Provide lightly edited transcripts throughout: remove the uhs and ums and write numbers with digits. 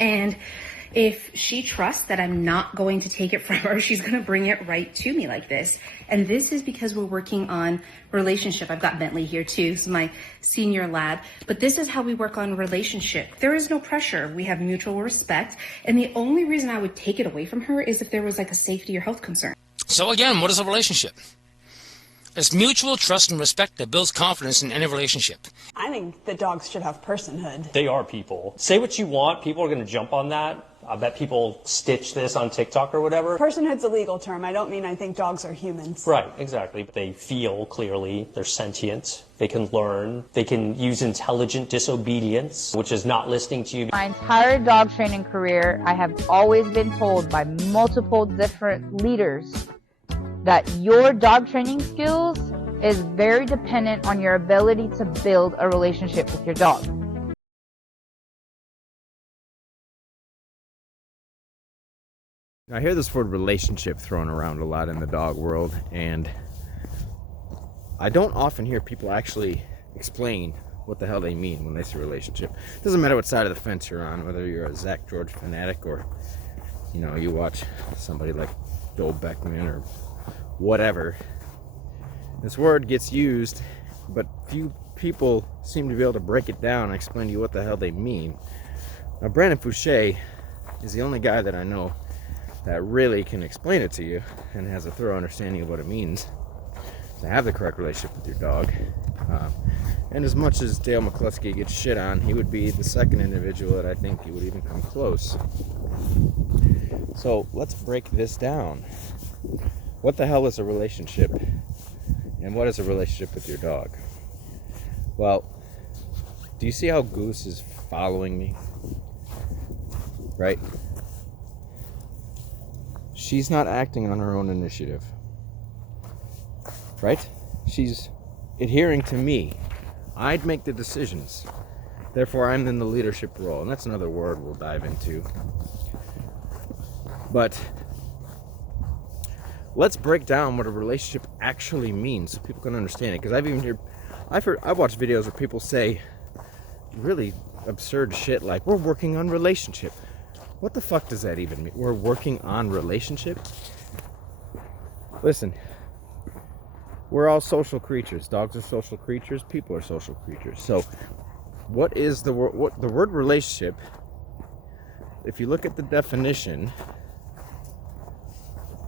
And if she trusts that I'm not going to take it from her, she's going to bring it right to me like this. And this is because we're working on relationship. I've got Bentley here too, so my senior lad. But this is how we work on relationship. There is no pressure. We have mutual respect. And the only reason I would take it away from her is if there was like a safety or health concern. So again, what is a relationship? It's mutual trust and respect that builds confidence in any relationship. I think that dogs should have personhood. They are people. Say what you want, people are going to jump on that. I bet people stitch this on TikTok or whatever. Personhood's a legal term. I don't mean I think dogs are humans. Right, exactly. They feel clearly, they're sentient, they can learn, they can use intelligent disobedience, which is not listening to you. My entire dog training career, I have always been told by multiple different leaders that your dog training skills is very dependent on your ability to build a relationship with your dog. I hear this word relationship thrown around a lot in the dog world, and I don't often hear people actually explain what the hell they mean when they say relationship. It doesn't matter what side of the fence you're on, whether you're a Zach George fanatic or, you know, you watch somebody like Bill Beckman or whatever. This word gets used, but few people seem to be able to break it down and explain to you what the hell they mean. Now, Brandon Fouché is the only guy that I know that really can explain it to you and has a thorough understanding of what it means to have the correct relationship with your dog. And as much as Dale McCluskey gets shit on, he would be the second individual that I think he would even come close. So let's break this down. What the hell is a relationship? And what is a relationship with your dog? Well, do you see how Goose is following me? Right? She's not acting on her own initiative. Right? She's adhering to me. I'd make the decisions. Therefore, I'm in the leadership role. And that's another word we'll dive into. But let's break down what a relationship actually means so people can understand it. Because I've watched videos where people say really absurd shit like, we're working on relationship. What the fuck does that even mean? We're working on relationship? Listen, we're all social creatures. Dogs are social creatures. People are social creatures. So what is the word relationship? If you look at the definition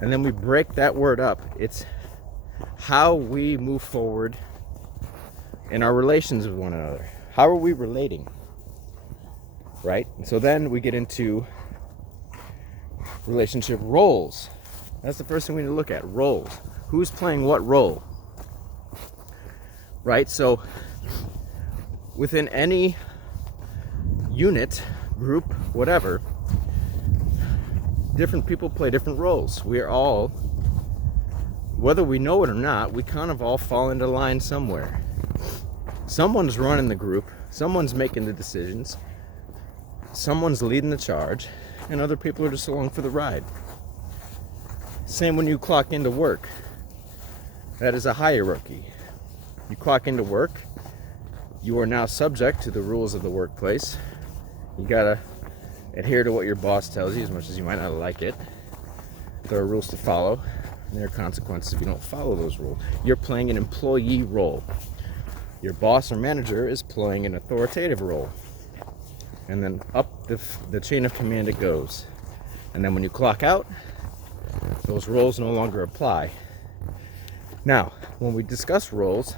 and then we break that word up, it's how we move forward in our relations with one another. How are we relating? Right? And so then we get into relationship roles. That's the first thing we need to look at. Roles. Who's playing what role? Right? So within any unit, group, whatever, different people play different roles. We are all, whether we know it or not, we kind of all fall into line somewhere. Someone's running the group, someone's making the decisions, someone's leading the charge, and other people are just along for the ride. Same when you clock into work. That is a hierarchy. You clock into work, you are now subject to the rules of the workplace. You gotta adhere to what your boss tells you, as much as you might not like it. There are rules to follow, and there are consequences if you don't follow those rules. You're playing an employee role. Your boss or manager is playing an authoritative role. And then up the chain of command it goes. And then when you clock out, those roles no longer apply. Now, when we discuss roles,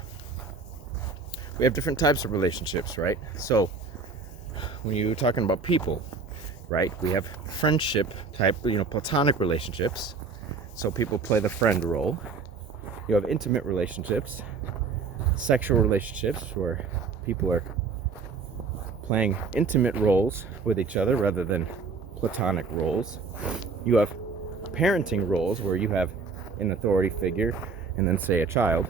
we have different types of relationships, right? So, when you're talking about people, right, we have friendship type, platonic relationships. So people play the friend role. You have intimate relationships, sexual relationships, where people are playing intimate roles with each other rather than platonic roles. You have parenting roles, where you have an authority figure and then say a child.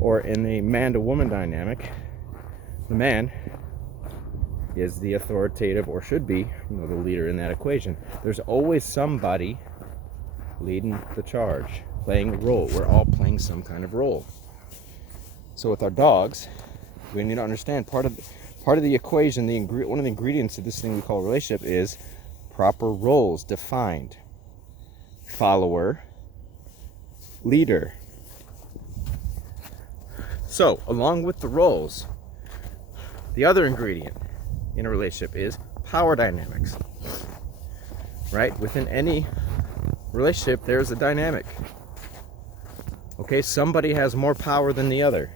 Or in a man to woman dynamic, the man is the authoritative, or should be, the leader in that equation. There's always somebody leading the charge, playing a role. We're all playing some kind of role. So with our dogs, we need to understand part of part of the equation, one of the ingredients of this thing we call a relationship is proper roles defined. Follower, leader. So, along with the roles, the other ingredient in a relationship is power dynamics. Right? Within any relationship, there's a dynamic. Okay, somebody has more power than the other.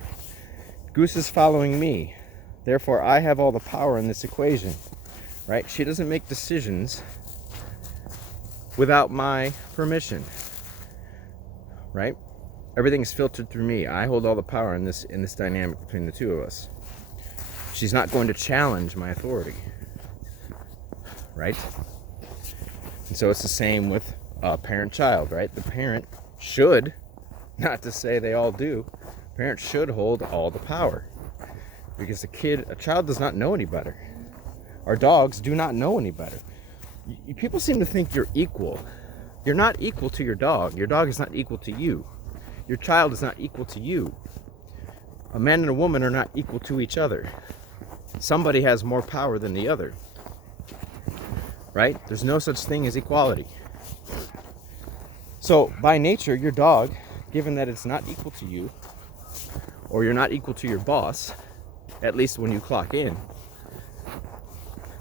Goose is following me. Therefore, I have all the power in this equation. Right? She doesn't make decisions without my permission. Right? Everything is filtered through me. I hold all the power in this dynamic between the two of us. She's not going to challenge my authority. Right? And so it's the same with a parent-child, right? The parent should, not to say they all do, parents should hold all the power. Because a child does not know any better. Our dogs do not know any better. People seem to think you're equal. You're not equal to your dog. Your dog is not equal to you. Your child is not equal to you. A man and a woman are not equal to each other. Somebody has more power than the other. Right? There's no such thing as equality. So, by nature, your dog, given that it's not equal to you, or you're not equal to your boss, at least when you clock in,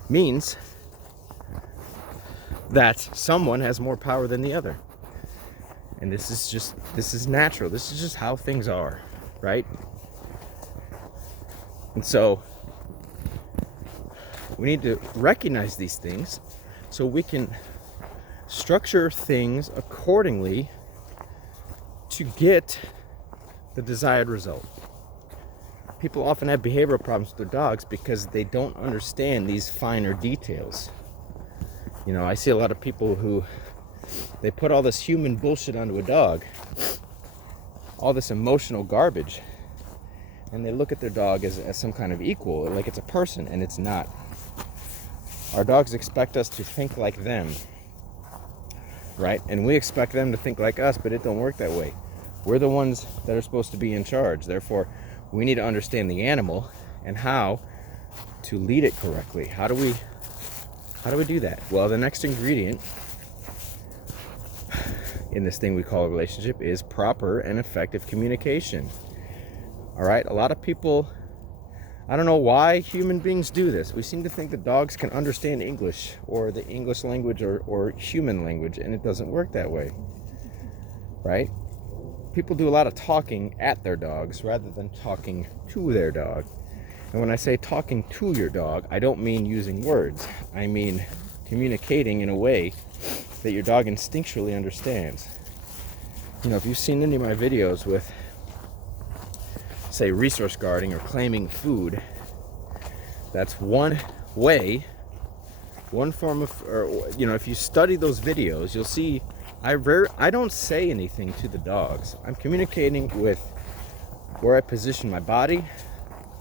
means that someone has more power than the other. And this is natural. This is just how things are, right? And so we need to recognize these things so we can structure things accordingly to get the desired result. People often have behavioral problems with their dogs because they don't understand these finer details. You know, I see a lot of people who they put all this human bullshit onto a dog, all this emotional garbage, and they look at their dog as some kind of equal, like it's a person, and it's not. Our dogs expect us to think like them, right? And we expect them to think like us, but it don't work that way. We're the ones that are supposed to be in charge. Therefore, we need to understand the animal and how to lead it correctly. How do we do that? Well, the next ingredient in this thing we call a relationship is proper and effective communication. All right, a lot of people, I don't know why human beings do this. We seem to think that dogs can understand English or the English language or human language, and it doesn't work that way, right? People do a lot of talking at their dogs rather than talking to their dog. And when I say talking to your dog, I don't mean using words. I mean communicating in a way that your dog instinctually understands. You know, if you've seen any of my videos with, say, resource guarding or claiming food, that's one way, one form of, or, you know, if you study those videos, you'll see I don't say anything to the dogs. I'm communicating with where I position my body,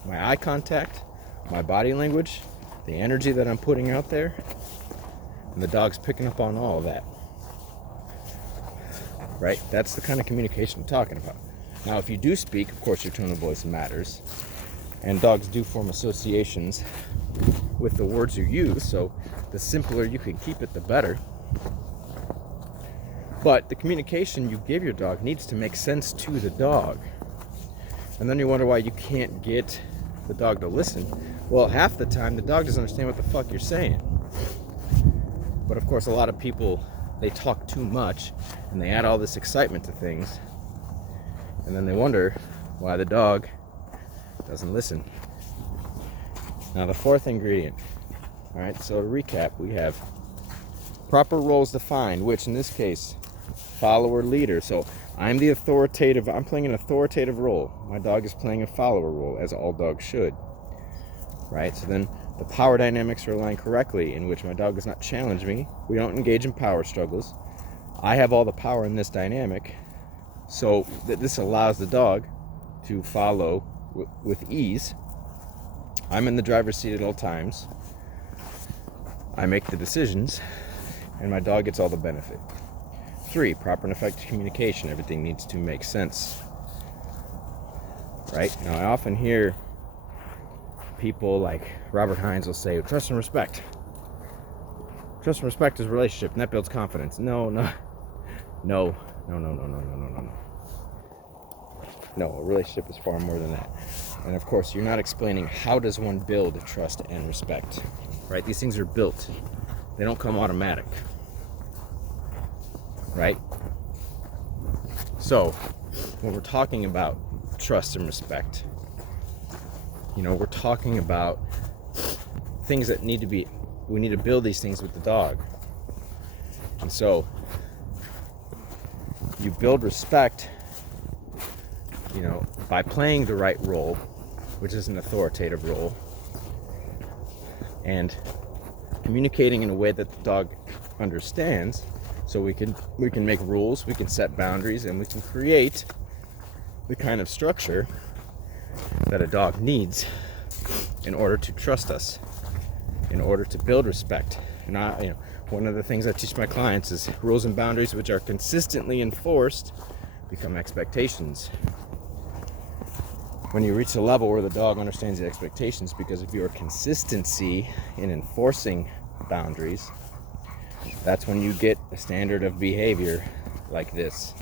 my eye contact, my body language, the energy that I'm putting out there, and the dog's picking up on all of that. Right? That's the kind of communication I'm talking about. Now, if you do speak, of course, your tone of voice matters, and dogs do form associations with the words you use, so the simpler you can keep it, the better. But the communication you give your dog needs to make sense to the dog. And then you wonder why you can't get the dog to listen. Well, half the time the dog doesn't understand what the fuck you're saying. But of course, a lot of people, they talk too much and they add all this excitement to things. And then they wonder why the dog doesn't listen. Now, the fourth ingredient. All right, so to recap, we have proper roles defined, which in this case, follower, leader. So I'm the authoritative, I'm playing an authoritative role. My dog is playing a follower role, as all dogs should. Right? So then the power dynamics are aligned correctly, in which my dog does not challenge me. We don't engage in power struggles. I have all the power in this dynamic, so that this allows the dog to follow with ease. I'm in the driver's seat at all times. I make the decisions, and my dog gets all the benefit. 3, proper and effective communication. Everything needs to make sense. Right? Now, I often hear people like Robert Hines will say, trust and respect. Trust and respect is a relationship, and that builds confidence. No. No, a relationship is far more than that. And of course, you're not explaining how does one build trust and respect, right? These things are built. They don't come automatic, right? So, when we're talking about trust and respect, we're talking about things that we need to build these things with the dog. And so, you build respect, by playing the right role, which is an authoritative role, and communicating in a way that the dog understands. So we can make rules, we can set boundaries, and we can create the kind of structure that a dog needs in order to trust us, in order to build respect. One of the things I teach my clients is rules and boundaries which are consistently enforced become expectations. When you reach a level where the dog understands the expectations because of your consistency in enforcing boundaries, that's when you get a standard of behavior like this.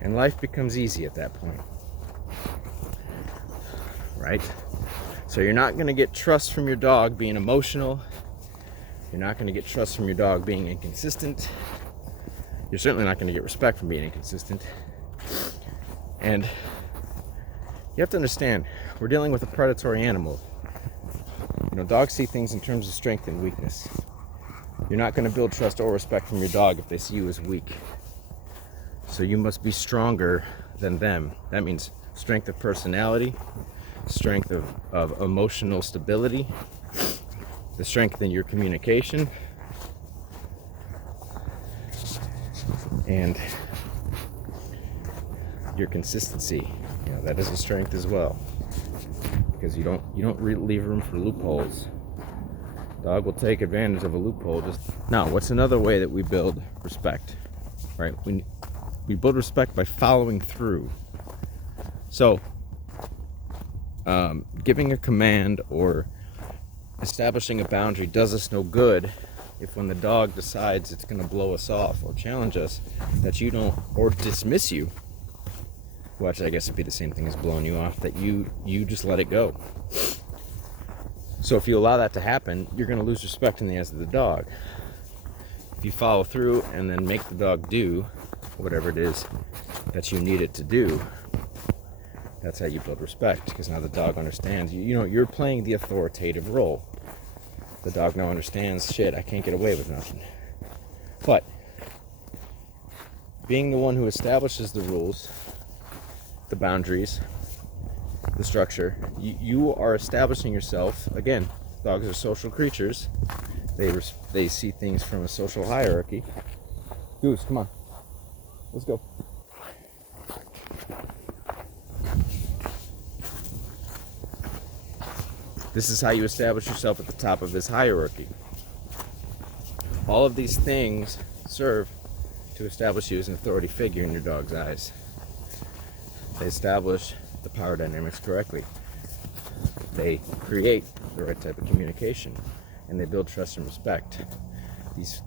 And life becomes easy at that point. Right? So you're not going to get trust from your dog being emotional. You're not going to get trust from your dog being inconsistent. You're certainly not going to get respect from being inconsistent. And you have to understand, we're dealing with a predatory animal. Dogs see things in terms of strength and weakness. You're not going to build trust or respect from your dog if they see you as weak. So you must be stronger than them. That means strength of personality, strength of emotional stability, the strength in your communication, and your consistency. That is a strength as well, because you don't leave room for loopholes. Dog will take advantage of a loophole. Now, what's another way that we build respect? Right? We build respect by following through. So, giving a command or establishing a boundary does us no good if when the dog decides it's going to blow us off or challenge us, that you don't, or dismiss you, which I guess would be the same thing as blowing you off, that you just let it go. So if you allow that to happen, you're going to lose respect in the eyes of the dog. If you follow through and then make the dog do whatever it is that you need it to do, that's how you build respect, because now the dog understands. You're playing the authoritative role. The dog now understands, shit, I can't get away with nothing. But being the one who establishes the rules, the boundaries, the structure, you are establishing yourself. Again, dogs are social creatures. They see things from a social hierarchy. Goose, come on. Let's go. This is how you establish yourself at the top of this hierarchy. All of these things serve to establish you as an authority figure in your dog's eyes. They establish the power dynamics correctly. They create the right type of communication, and they build trust and respect.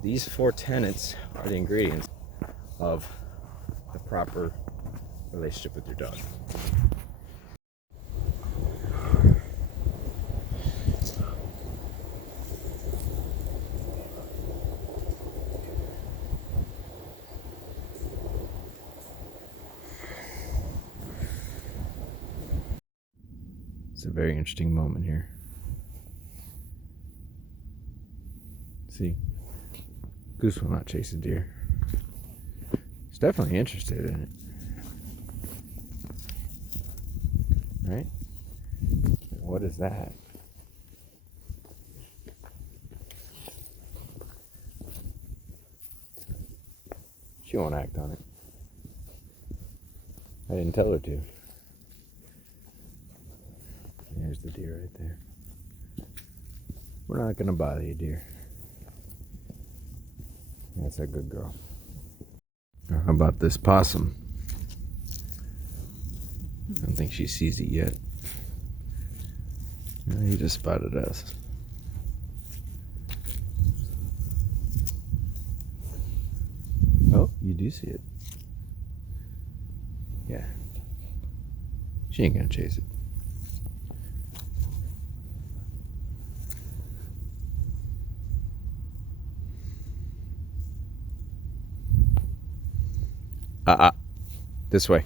These four tenets are the ingredients of the proper relationship with your dog. It's a very interesting moment here. See, Goose will not chase a deer. He's definitely interested in it. Right? What is that? She won't act on it. I didn't tell her to. There's the deer right there. We're not gonna bother you, dear. That's a good girl. Now, how about this possum? I don't think she sees it yet. He just spotted us. Oh, you do see it. Yeah. She ain't gonna chase it. This way.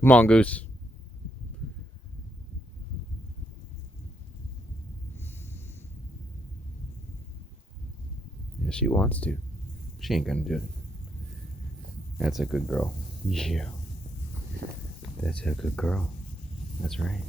Come on, Goose. Yeah, she wants to. She ain't gonna do it. That's a good girl. Yeah. That's a good girl. That's right.